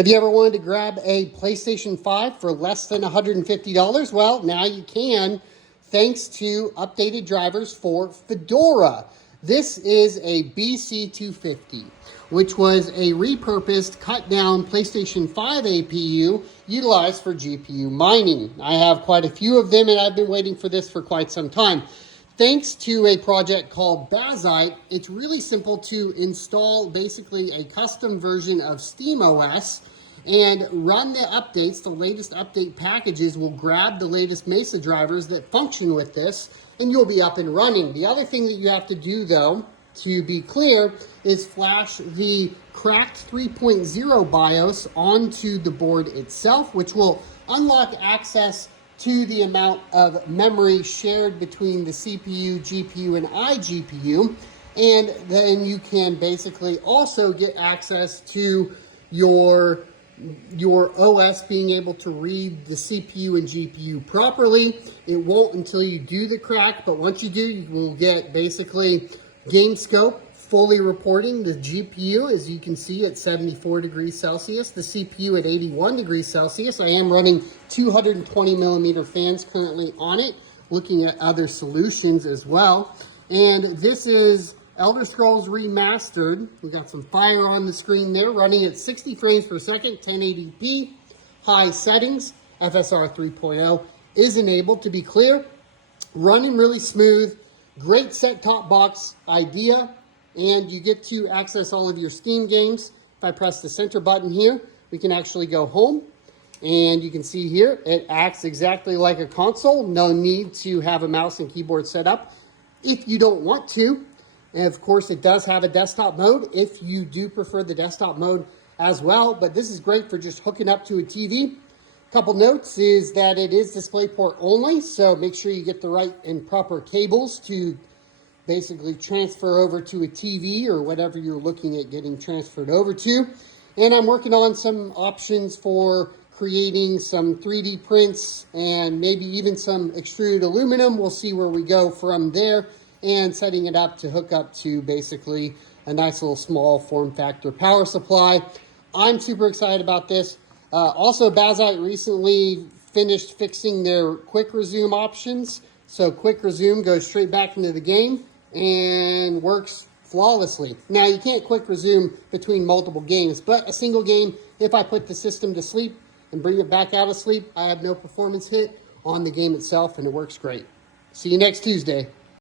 Have you ever wanted to grab a PlayStation 5 for less than $150? Well, now you can, thanks to updated drivers for Fedora. This is a BC250, which was a repurposed, cut-down PlayStation 5 APU utilized for GPU mining. I have quite a few of them, and I've been waiting for this for quite some time. Thanks to a project called Bazzite, it's really simple to install basically a custom version of SteamOS and run the updates. The latest update packages will grab the latest Mesa drivers that function with this, and you'll be up and running. The other thing that you have to do, though, to be clear, is flash the cracked 3.0 BIOS onto the board itself, which will unlock access to the amount of memory shared between the CPU, GPU, and iGPU. And then you can basically also get access to your OS being able to read the CPU and GPU properly. It won't until you do the crack, but once you do, you will get basically game scope fully reporting the GPU, as you can see, at 74 degrees Celsius, the CPU at 81 degrees Celsius. I am running 220 millimeter fans currently on it, looking at other solutions as well. And this is Elder Scrolls Remastered. We got some fire on the screen there, running at 60 frames per second, 1080p, high settings. FSR 3.0 is enabled, to be clear. Running really smooth, great set-top box idea. And you get to access all of your Steam games. If I press the center button here, we can actually go home. And you can see here, it acts exactly like a console. No need to have a mouse and keyboard set up if you don't want to. And of course, it does have a desktop mode if you do prefer the desktop mode as well. But this is great for just hooking up to a TV. Couple notes is that it is DisplayPort only, so make sure you get the right and proper cables to basically transfer over to a TV or whatever you're looking at getting transferred over to. And I'm working on some options for creating some 3D prints and maybe even some extruded aluminum. We'll see where we go from there, and setting it up to hook up to basically a nice little small form factor power supply. I'm super excited about this. Also, Bazzite recently finished fixing their quick resume options. So quick resume goes straight back into the game and works flawlessly. Now, you can't quick resume between multiple games, but a single game, if I put the system to sleep and bring it back out of sleep, I have no performance hit on the game itself, and it works great. See you next Tuesday.